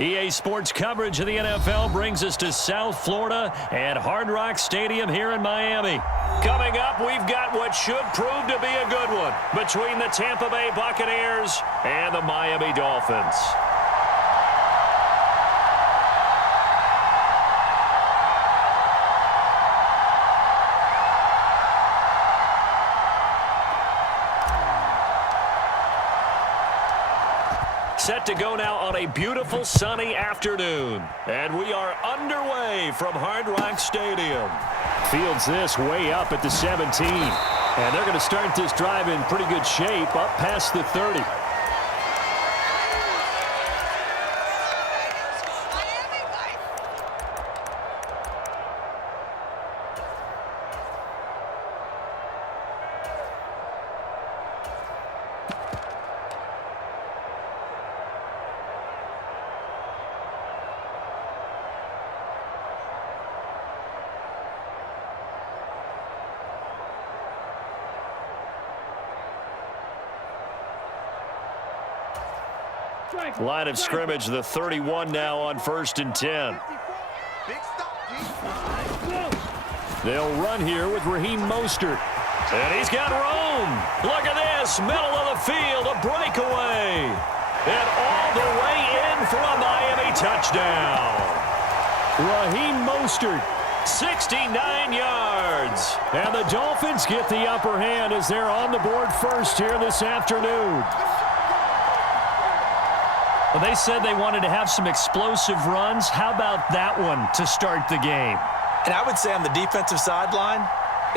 EA Sports coverage of the NFL brings us to South Florida at Hard Rock Stadium here in Miami. Coming up, we've got what should prove to be a good one between the Tampa Bay Buccaneers and the Miami Dolphins. Set to go now on a beautiful sunny afternoon. And we are underway from Hard Rock Stadium. Fields this way up at the 17. And they're going to start this drive in pretty good shape up past the 30. Line of scrimmage, the 31 now on 1st and 10. They'll run here with Raheem Mostert. And he's got room. Look at this, middle of the field, a breakaway. And all the way in for a Miami touchdown. Raheem Mostert, 69 yards. And the Dolphins get the upper hand as they're on the board first here this afternoon. Well, they said they wanted to have some explosive runs. How about that one to start the game? And I would say on the defensive sideline,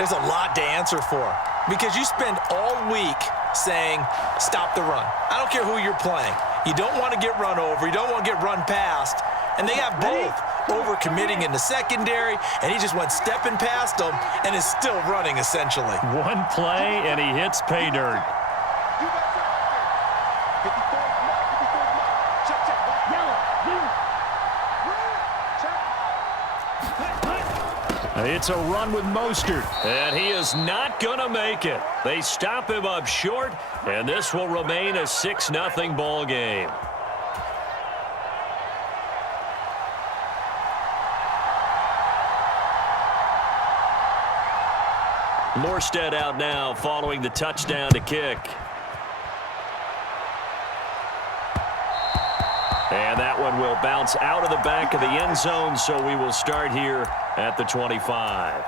there's a lot to answer for. Because you spend all week saying, stop the run. I don't care who you're playing. You don't want to get run over. You don't want to get run past. And they have both. Over-committing in the secondary, and he just went stepping past them and is still running, essentially. One play, and he hits pay dirt. It's a run with Mostert, and he is not going to make it. They stop him up short, and this will remain a 6-0 ball game. Morstead out now following the touchdown to kick. And that one will bounce out of the back of the end zone, so we will start here at the 25.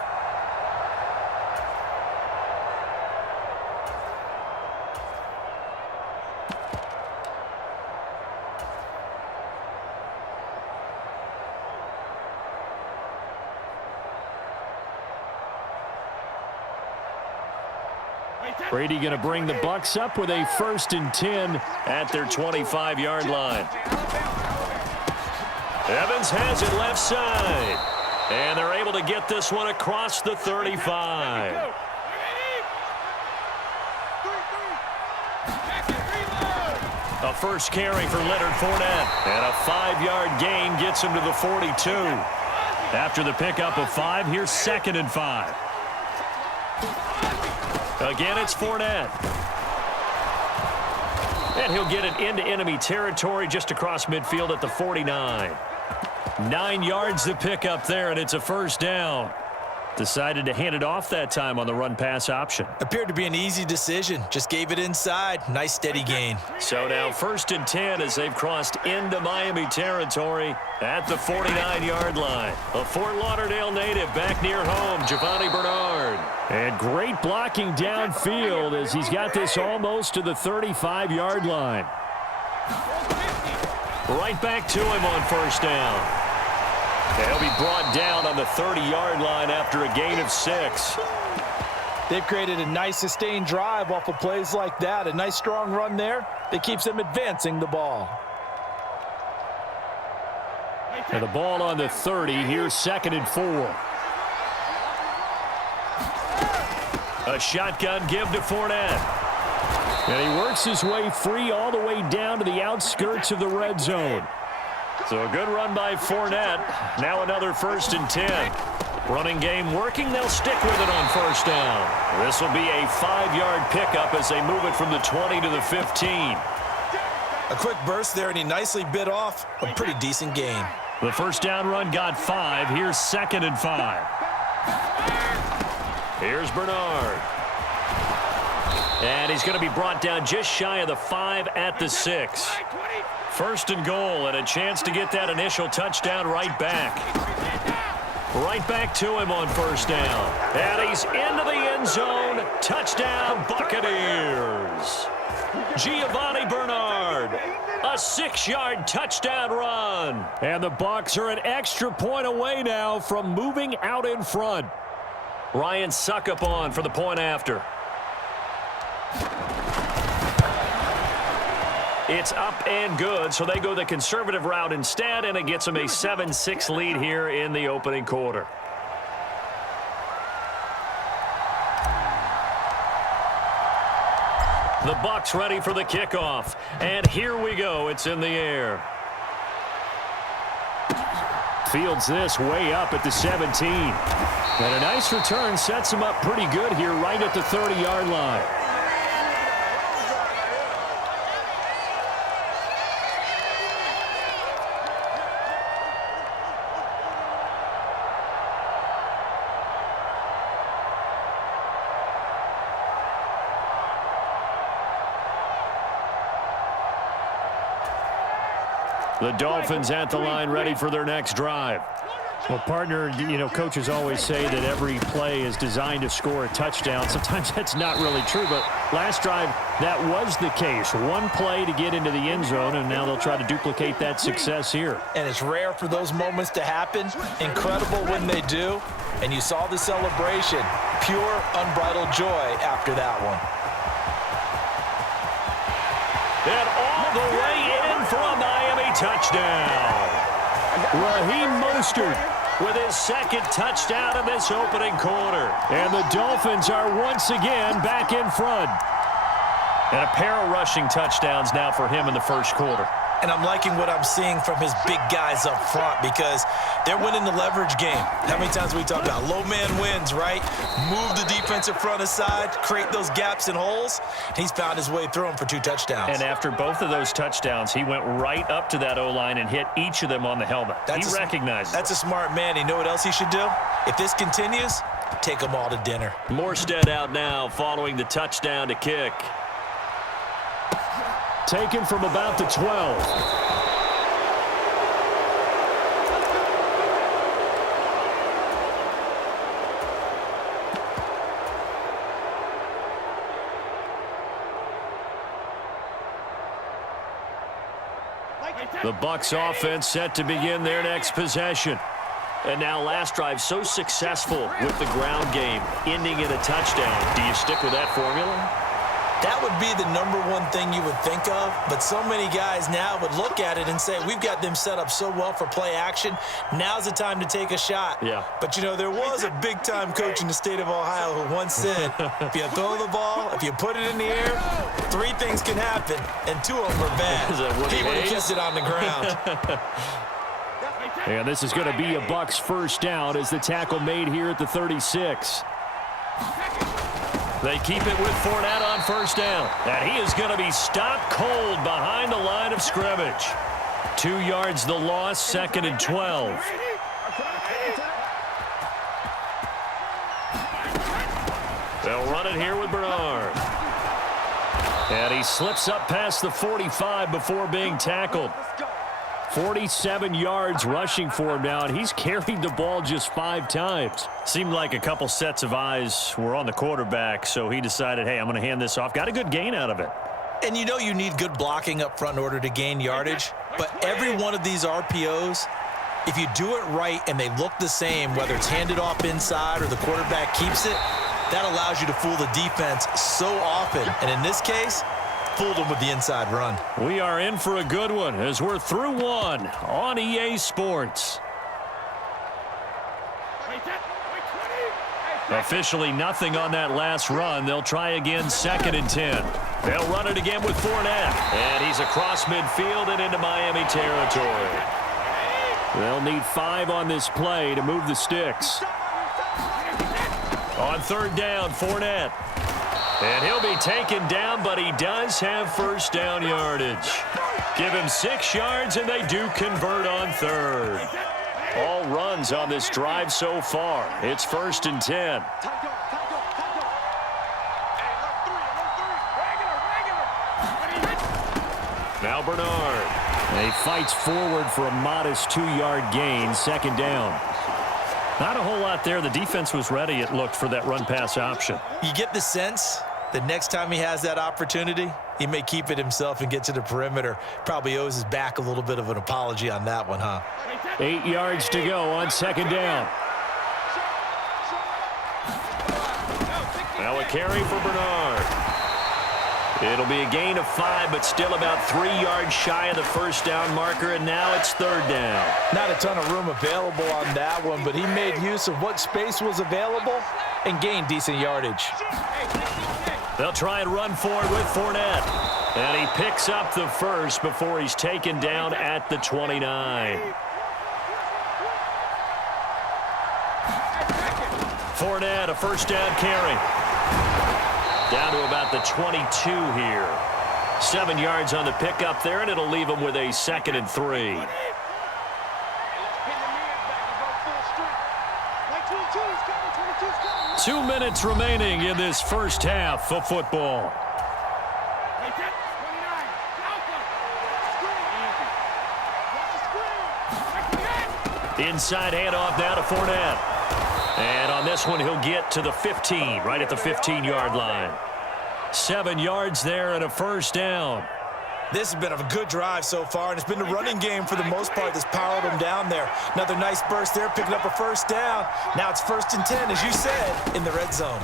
Brady going to bring the Bucs up with a 1st and 10 at their 25-yard line. Evans has it left side. And they're able to get this one across the 35. A first carry for Leonard Fournette. And a 5-yard gain gets him to the 42. After the pickup of 5, here's 2nd and 5. Again, it's Fournette. And he'll get it into enemy territory just across midfield at the 49. 9 yards to pick up there, and it's a 1st down. Decided to hand it off that time on the run-pass option. Appeared to be an easy decision. Just gave it inside. Nice, steady gain. So now 1st and 10 as they've crossed into Miami territory at the 49-yard line. A Fort Lauderdale native back near home, Giovanni Bernard. And great blocking downfield as he's got this almost to the 35-yard line. Right back to him on 1st down. And he'll be brought down on the 30-yard line after a gain of 6. They've created a nice sustained drive off of plays like that. A nice strong run there that keeps them advancing the ball. And the ball on the 30. Here's 2nd and 4. A shotgun give to Fournette. And he works his way free all the way down to the outskirts of the red zone. So a good run by Fournette. Now another 1st and 10. Running game working. They'll stick with it on 1st down. This will be a 5-yard pickup as they move it from the 20 to the 15. A quick burst there, and he nicely bit off a pretty decent gain. The first down run got 5. Here's 2nd and 5. Here's Bernard. And he's going to be brought down just shy of the 5 at the 6. 1st and goal, and a chance to get that initial touchdown right back. Right back to him on 1st down. And he's into the end zone. Touchdown, Buccaneers. Giovanni Bernard. A 6-yard touchdown run. And the Bucs are an extra point away now from moving out in front. Ryan Suckup on for the point after. It's up and good, so they go the conservative route instead, and it gets them a 7-6 lead here in the opening quarter. The Bucs ready for the kickoff, and here we go. It's in the air. Fields this way up at the 17. And a nice return sets him up pretty good here right at the 30-yard line. The Dolphins at the line ready for their next drive. Well, partner, coaches always say that every play is designed to score a touchdown. Sometimes that's not really true, but last drive, that was the case. One play to get into the end zone, and now they'll try to duplicate that success here. And it's rare for those moments to happen. Incredible when they do. And you saw the celebration. Pure, unbridled joy after that one. And all the way in for a Miami touchdown. Raheem Mostert with his 2nd touchdown in this opening quarter. And the Dolphins are once again back in front. And a pair of rushing touchdowns now for him in the first quarter. And I'm liking what I'm seeing from his big guys up front because they're winning the leverage game. How many times we talk about low man wins, right? Move the defensive front aside, create those gaps and holes. He's found his way through them for 2 touchdowns. And after both of those touchdowns, he went right up to that O-line and hit each of them on the helmet. He recognized it. That's a smart man. You know what else he should do? If this continues, take them all to dinner. Morstead out now following the touchdown to kick. Taken from about the 12. The Bucs offense set to begin their next possession. And now last drive so successful with the ground game, ending in a touchdown. Do you stick with that formula? That would be the #1 thing you would think of, but so many guys now would look at it and say, we've got them set up so well for play action. Now's the time to take a shot. Yeah. But, there was a big-time coach in the state of Ohio who once said, if you throw the ball, if you put it in the air, 3 things can happen, and 2 of them are bad. He would have kept it on the ground. And this is going to be a Bucs first down as the tackle made here at the 36. They keep it with Fournette on first down. And he is going to be stopped cold behind the line of scrimmage. 2 yards the loss, 2nd and 12. They'll run it here with Bernard. And he slips up past the 45 before being tackled. 47 yards rushing for him now, and he's carried the ball just 5 times. Seemed like a couple sets of eyes were on the quarterback, so he decided, hey, I'm going to hand this off. Got a good gain out of it. And you need good blocking up front in order to gain yardage. But every one of these RPOs, if you do it right and they look the same, whether it's handed off inside or the quarterback keeps it, that allows you to fool the defense so often. And in this case, fooled them with the inside run. We are in for a good one as we're through 1 on EA Sports. Officially nothing on that last run. They'll try again 2nd and 10. They'll run it again with Fournette. And he's across midfield and into Miami territory. They'll need 5 on this play to move the sticks. On 3rd down, Fournette. And he'll be taken down, but he does have first down yardage. Give him 6 yards, and they do convert on third. All runs on this drive so far. It's 1st and 10. Now Bernard. He fights forward for a modest 2-yard gain, 2nd down. Not a whole lot there. The defense was ready, it looked, for that run-pass option. You get the sense that next time he has that opportunity, he may keep it himself and get to the perimeter. Probably owes his back a little bit of an apology on that one, huh? 8 yards to go on 2nd down. Now a carry for Bernard. It'll be a gain of 5, but still about 3 yards shy of the 1st down marker, and now it's 3rd down. Not a ton of room available on that one, but he made use of what space was available and gained decent yardage. They'll try and run forward with Fournette. And he picks up the first before he's taken down at the 29. Fournette, a 1st down carry. Down to about the 22 here. 7 yards on the pickup there, and it'll leave him with a 2nd and 3. Two minutes remaining in this first half of football. Inside handoff now to Fournette. And on this one, he'll get to the 15, right at the 15-yard line. 7 yards there and a 1st down. This has been a good drive so far, and it's been the running game for the most part that's powered him down there. Another nice burst there, picking up a 1st down. Now it's 1st and 10, as you said, in the red zone.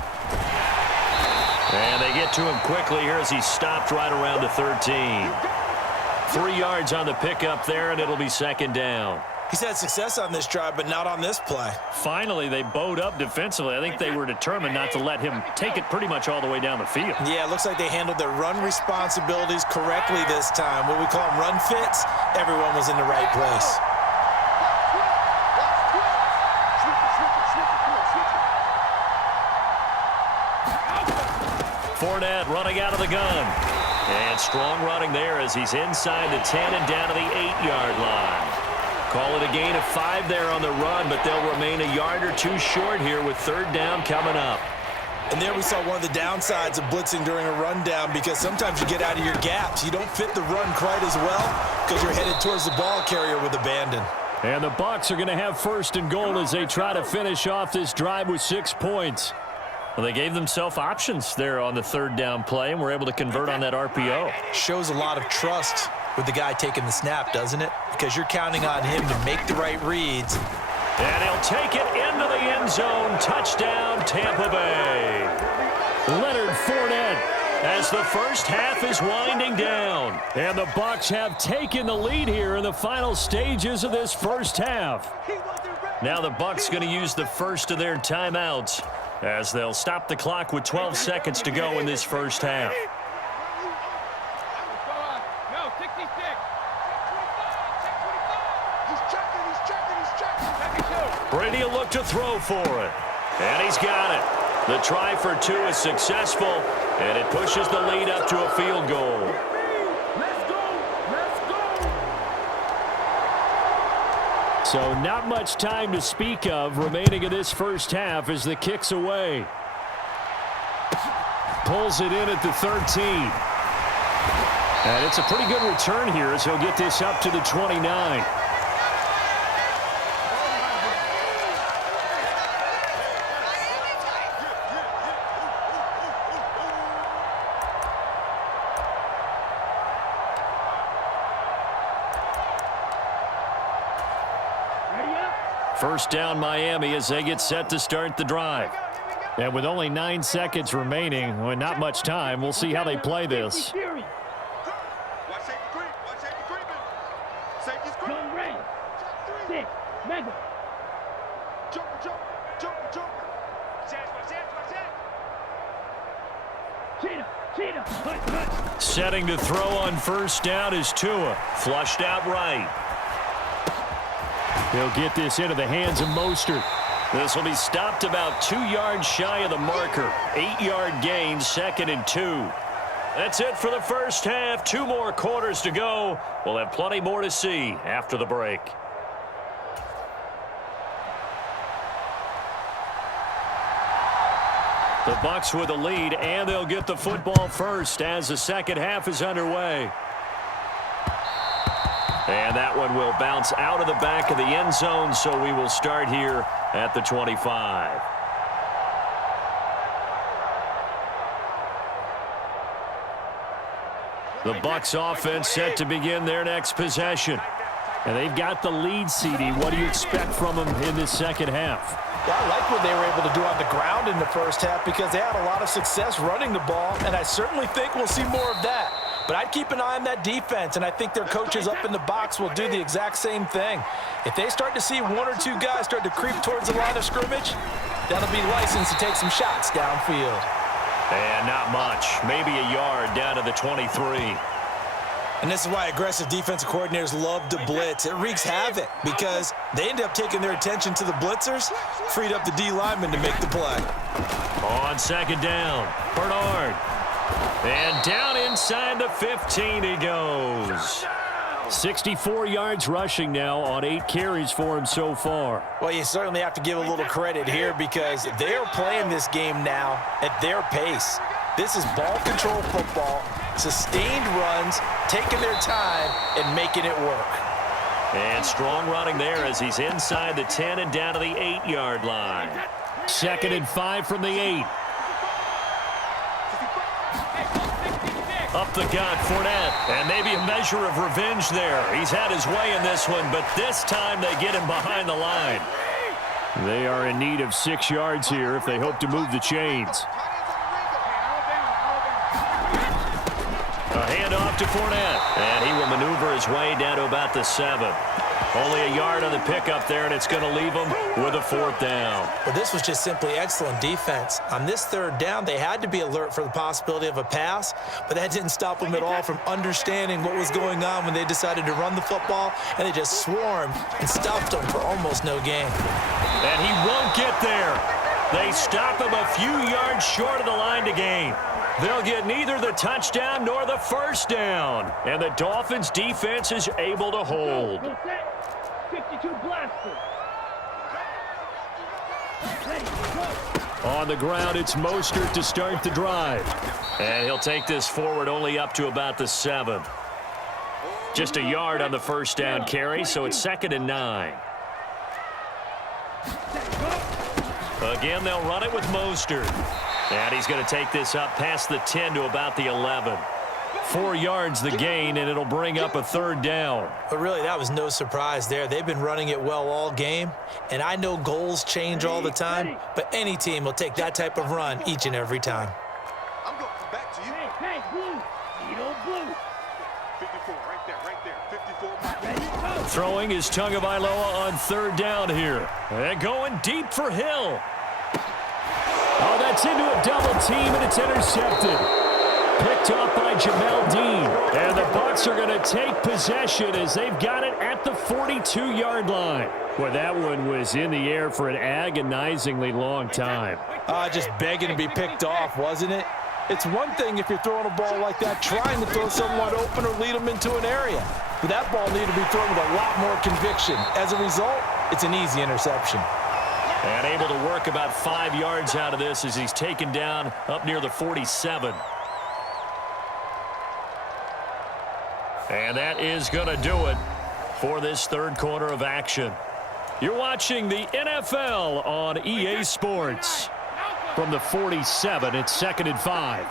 And they get to him quickly here as he's stopped right around the 13. 3 yards on the pickup there, and it'll be 2nd down. He's had success on this drive, but not on this play. Finally, they bowed up defensively. I think they were determined not to let him take it pretty much all the way down the field. Yeah, it looks like they handled their run responsibilities correctly this time. What we call them run fits, everyone was in the right place. Fournette running out of the gun. And strong running there as he's inside the 10 and down to the 8-yard line. Call it a gain of 5 there on the run, but they'll remain a yard or 2 short here with 3rd down coming up. And there we saw one of the downsides of blitzing during a rundown, because sometimes you get out of your gaps. You don't fit the run quite as well because you're headed towards the ball carrier with abandon. And the Bucs are going to have 1st and goal as they try to finish off this drive with 6 points. Well, they gave themselves options there on the 3rd down play and were able to convert on that RPO. Shows a lot of trust with the guy taking the snap, doesn't it? Because you're counting on him to make the right reads. And he'll take it into the end zone. Touchdown, Tampa Bay. Leonard Fournette as the first half is winding down. And the Bucs have taken the lead here in the final stages of this first half. Now the Bucs going to use the first of their timeouts as they'll stop the clock with 12 seconds to go in this first half. Brady will look to throw for it. And he's got it. The try for 2 is successful, and it pushes the lead up to a field goal. So not much time to speak of remaining in this first half as the kick's away. Pulls it in at the 13. And it's a pretty good return here as he'll get this up to the 29. First down Miami as they get set to start the drive. And with only 9 seconds remaining, and not much time, we'll see how they play this. Setting to throw on first down is Tua. Flushed out right. He'll get this into the hands of Mostert. This will be stopped about 2 yards shy of the marker. 8-yard gain, 2nd and 2. That's it for the first half. 2 more quarters to go. We'll have plenty more to see after the break. The Bucs with the lead, and they'll get the football first as the second half is underway. And that one will bounce out of the back of the end zone, so we will start here at the 25. The Bucs offense set to begin their next possession. And they've got the lead, CD. What do you expect from them in this second half? Yeah, I like what they were able to do on the ground in the first half because they had a lot of success running the ball, and I certainly think we'll see more of that. But I'd keep an eye on that defense, and I think their coaches up in the box will do the exact same thing. If they start to see 1 or 2 guys start to creep towards the line of scrimmage, that'll be licensed to take some shots downfield. And not much. Maybe a yard down to the 23. And this is why aggressive defensive coordinators love to blitz. It wreaks havoc because they end up taking their attention to the blitzers, freed up the D lineman to make the play. On second down, Bernard. And down inside the 15 he goes. 64 yards rushing now on 8 carries for him so far. Well, you certainly have to give a little credit here because they're playing this game now at their pace. This is ball control football, sustained runs, taking their time, and making it work. And strong running there as he's inside the 10 and down to the 8-yard line. 2nd and 5 from the 8. Up the gut, Fournette, and maybe a measure of revenge there. He's had his way in this one, but this time they get him behind the line. They are in need of 6 yards here if they hope to move the chains. A handoff to Fournette, and he will maneuver his way down to about the 7. Only a yard on the pickup there, and it's going to leave him with a 4th down. Well, this was just simply excellent defense. On this 3rd down, they had to be alert for the possibility of a pass, but that didn't stop them at all from understanding what was going on when they decided to run the football, and they just swarmed and stuffed them for almost no gain. And he won't get there. They stop him a few yards short of the line to gain. They'll get neither the touchdown nor the 1st down. And the Dolphins' defense is able to hold. 52 blaster. On the ground, it's Mostert to start the drive. And he'll take this forward only up to about the 7. Just a yard on the 1st down carry, so it's 2nd and 9. Again, they'll run it with Mostert. And he's going to take this up past the 10 to about the 11. 4 yards the gain, and it'll bring up a 3rd down. But really, that was no surprise there. They've been running it well all game, and I know goals change all the time, but any team will take that type of run each and every time. I'm going back to you. Hey, blue. Tito blue. 54, right there. 54. Throwing is Tagovailoa on 3rd down here. And going deep for Hill. Oh, that's into a double team, and it's intercepted. Picked off by Jamel Dean. And the Bucs are going to take possession as they've got it at the 42-yard line. Well, that one was in the air for an agonizingly long time. Just begging to be picked off, wasn't it? It's one thing if you're throwing a ball like that, trying to throw someone open or lead them into an area. But that ball needed to be thrown with a lot more conviction. As a result, it's an easy interception. And able to work about 5 yards out of this as he's taken down up near the 47. And that is going to do it for this 3rd quarter of action. You're watching the NFL on EA Sports. From the 47, it's 2nd and 5.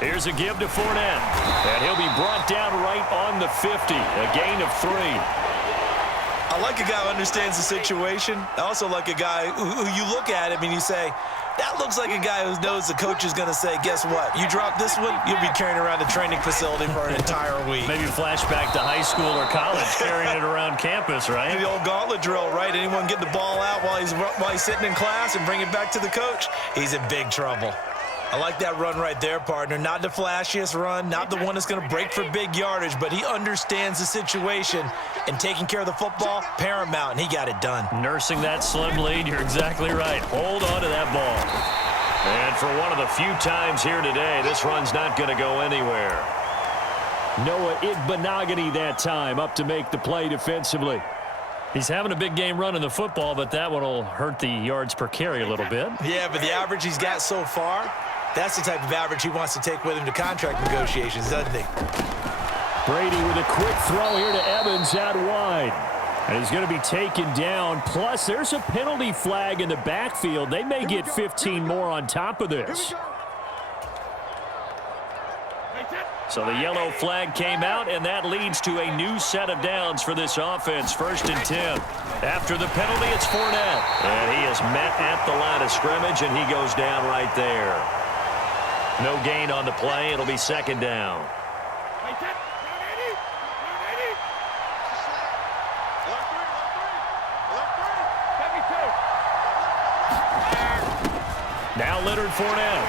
Here's a give to Fournette. And he'll be brought down right on the 50. A gain of 3. I like a guy who understands the situation. I also like a guy who you look at him and you say, that looks like a guy who knows the coach is going to say, guess what? You drop this one, you'll be carrying around the training facility for an entire week. Maybe flashback to high school or college, carrying it around campus, right? The old gauntlet drill, right? Anyone get the ball out while he's sitting in class and bring it back to the coach? He's in big trouble. I like that run right there, partner. Not the flashiest run, not the one that's going to break for big yardage, but he understands the situation, and taking care of the football, paramount, and he got it done. Nursing that slim lead, you're exactly right. Hold on to that ball. And for one of the few times here today, this run's not going to go anywhere. Noah Igbenogany that time up to make the play defensively. He's having a big game running the football, but that one will hurt the yards per carry a little bit. Yeah, but the average he's got so far, that's the type of average he wants to take with him to contract negotiations, doesn't he? Brady with a quick throw here to Evans out wide. And he's going to be taken down. Plus, there's a penalty flag in the backfield. They may get 15 more on top of this. So the yellow flag came out, and that leads to a new set of downs for this offense. 1st and 10. After the penalty, it's Fournette. And he is met at the line of scrimmage, and he goes down right there. No gain on the play. It'll be 2nd down. Now Leonard Fournette.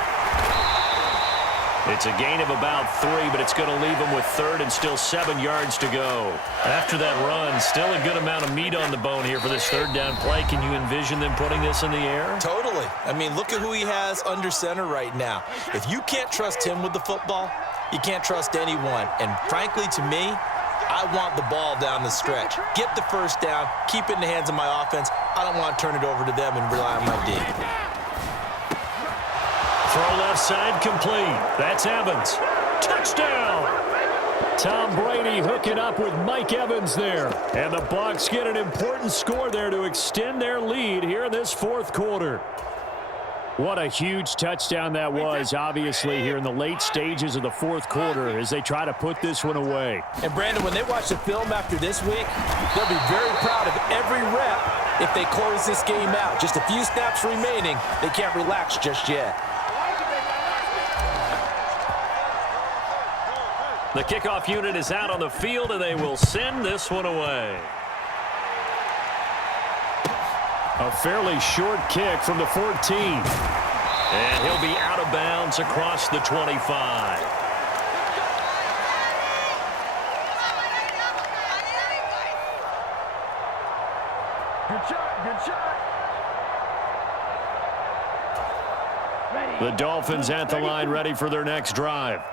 It's a gain of about 3, but it's going to leave him with 3rd and still 7 yards to go. After that run, still a good amount of meat on the bone here for this 3rd down play. Can you envision them putting this in the air? Totally. I mean, look at who he has under center right now. If you can't trust him with the football, you can't trust anyone. And frankly, to me, I want the ball down the stretch. Get the 1st down, keep it in the hands of my offense. I don't want to turn it over to them and rely on my D. Throw left side complete. That's Evans. Touchdown! Tom Brady hooking up with Mike Evans there. And the Bucs get an important score there to extend their lead here in this 4th quarter. What a huge touchdown that was, obviously, here in the late stages of the 4th quarter as they try to put this one away. And, Brandon, when they watch the film after this week, they'll be very proud of every rep if they close this game out. Just a few snaps remaining. They can't relax just yet. The kickoff unit is out on the field, and they will send this one away. A fairly short kick from the 14. And he'll be out of bounds across the 25. Good shot, good shot. The Dolphins at the line ready for their next drive.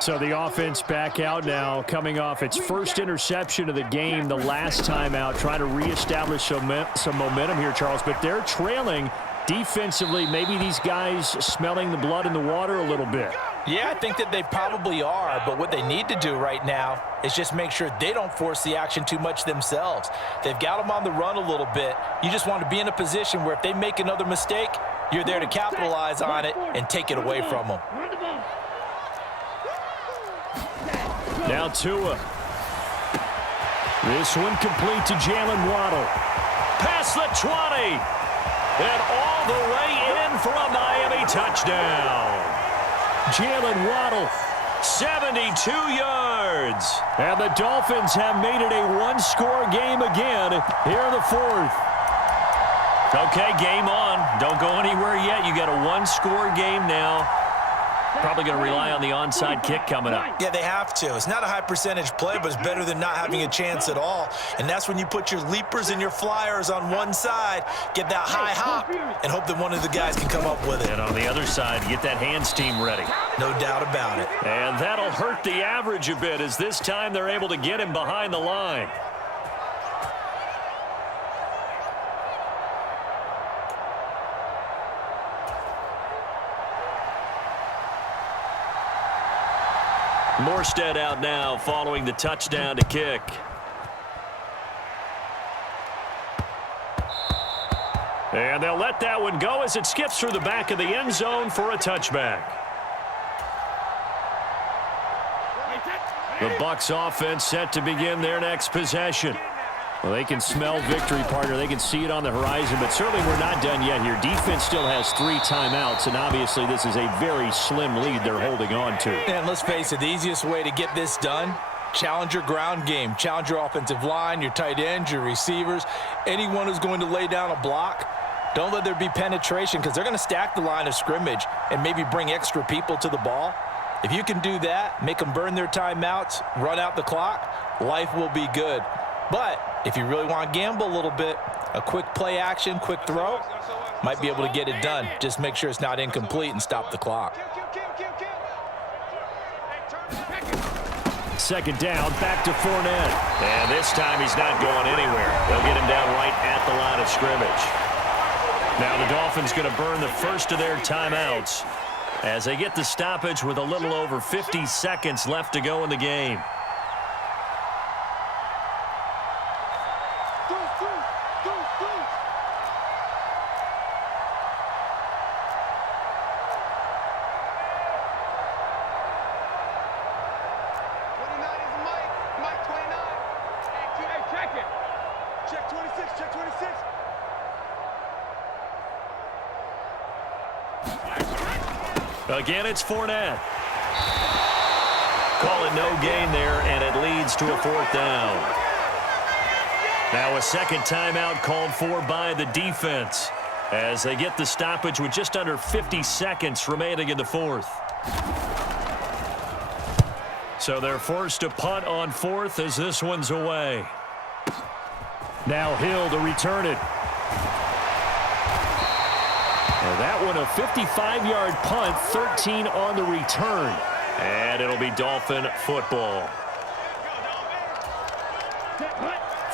So the offense back out now, coming off its 1st interception of the game the last time out, trying to reestablish some momentum here, Charles. But they're trailing defensively. Maybe these guys smelling the blood in the water a little bit. Yeah, I think that they probably are, but what they need to do right now is just make sure they don't force the action too much themselves. They've got them on the run a little bit. You just want to be in a position where if they make another mistake, you're there to capitalize on it and take it away from them. Now Tua. This one complete to Jalen Waddle. Past the 20. And all the way in for a Miami touchdown. Jalen Waddle. 72 yards. And the Dolphins have made it a one-score game again here in the 4th. Okay, game on. Don't go anywhere yet. You got a one-score game now. Probably going to rely on the onside kick coming up. Yeah, they have to. It's not a high percentage play, but it's better than not having a chance at all. And that's when you put your leapers and your flyers on one side, get that high hop, and hope that one of the guys can come up with it. And on the other side, get that hands team ready. No doubt about it. And that'll hurt the average a bit as this time they're able to get him behind the line. Morstead out now following the touchdown to kick. And they'll let that one go as it skips through the back of the end zone for a touchback. The Bucs offense set to begin their next possession. Well, they can smell victory, partner. They can see it on the horizon, but certainly we're not done yet here. Defense still has 3 timeouts, and obviously this is a very slim lead they're holding on to. And let's face it, the easiest way to get this done, challenge your ground game. Challenge your offensive line, your tight ends, your receivers, anyone who's going to lay down a block. Don't let there be penetration because they're going to stack the line of scrimmage and maybe bring extra people to the ball. If you can do that, make them burn their timeouts, run out the clock, life will be good. But if you really want to gamble a little bit, a quick play action, quick throw, might be able to get it done. Just make sure it's not incomplete and stop the clock. Second down, back to Fournette. And this time he's not going anywhere. They'll get him down right at the line of scrimmage. Now the Dolphins going to burn the first of their timeouts as they get the stoppage with a little over 50 seconds left to go in the game. Check 26, check 26. Again, it's Fournette. Call it no gain there, and it leads to a fourth down. Now a second timeout called for by the defense as they get the stoppage with just under 50 seconds remaining in the fourth. So they're forced to punt on fourth as this one's away. Now Hill to return it. And that one a 55-yard punt, 13 on the return. And it'll be Dolphin football.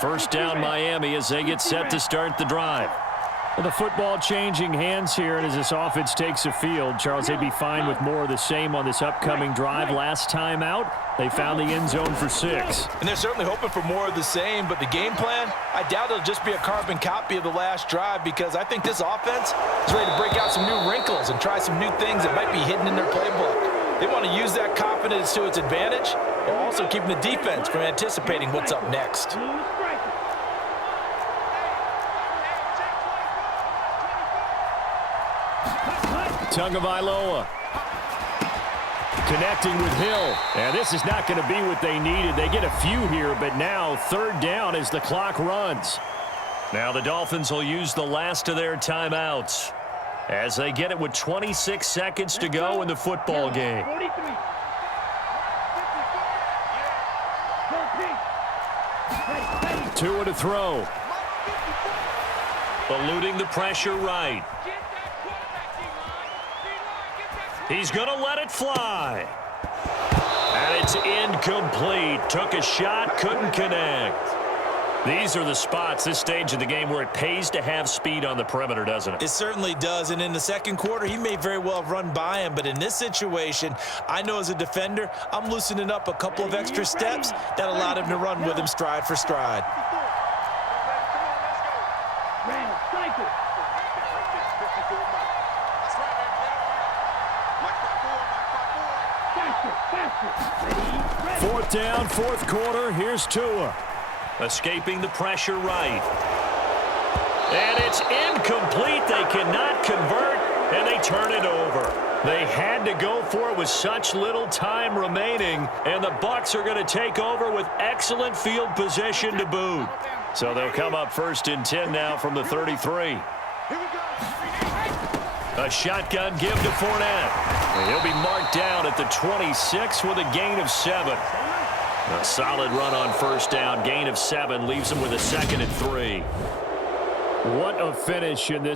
First down Miami as they get set to start the drive. Well, the football changing hands here, and as this offense takes the field, Charles, they'd be fine with more of the same on this upcoming drive. Last time out, they found the end zone for 6. And they're certainly hoping for more of the same, but the game plan, I doubt it'll just be a carbon copy of the last drive because I think this offense is ready to break out some new wrinkles and try some new things that might be hidden in their playbook. They want to use that confidence to its advantage while also keeping the defense from anticipating what's up next. Tagovailoa connecting with Hill. And this is not going to be what they needed. They get a few here, but now third down as the clock runs. Now the Dolphins will use the last of their timeouts as they get it with 26 seconds to go in the football game. Tua to throw. Eluding the pressure right. He's going to let it fly. And it's incomplete. Took a shot, couldn't connect. These are the spots, this stage of the game, where it pays to have speed on the perimeter, doesn't it? It certainly does, and in the second quarter, he may very well have run by him, but in this situation, I know as a defender, I'm loosening up a couple of extra steps that allowed him to run with him stride for stride. Fourth down, fourth quarter. Here's Tua. Escaping the pressure right. And it's incomplete. They cannot convert, and they turn it over. They had to go for it with such little time remaining, and the Bucs are going to take over with excellent field position to boot. So they'll come up first and 10 now from the 33. A shotgun give to Fournette. And he'll be marked down at the 26 with a gain of 7. A solid run on first down. Gain of 7 leaves him with a 2nd and 3. What a finish in this.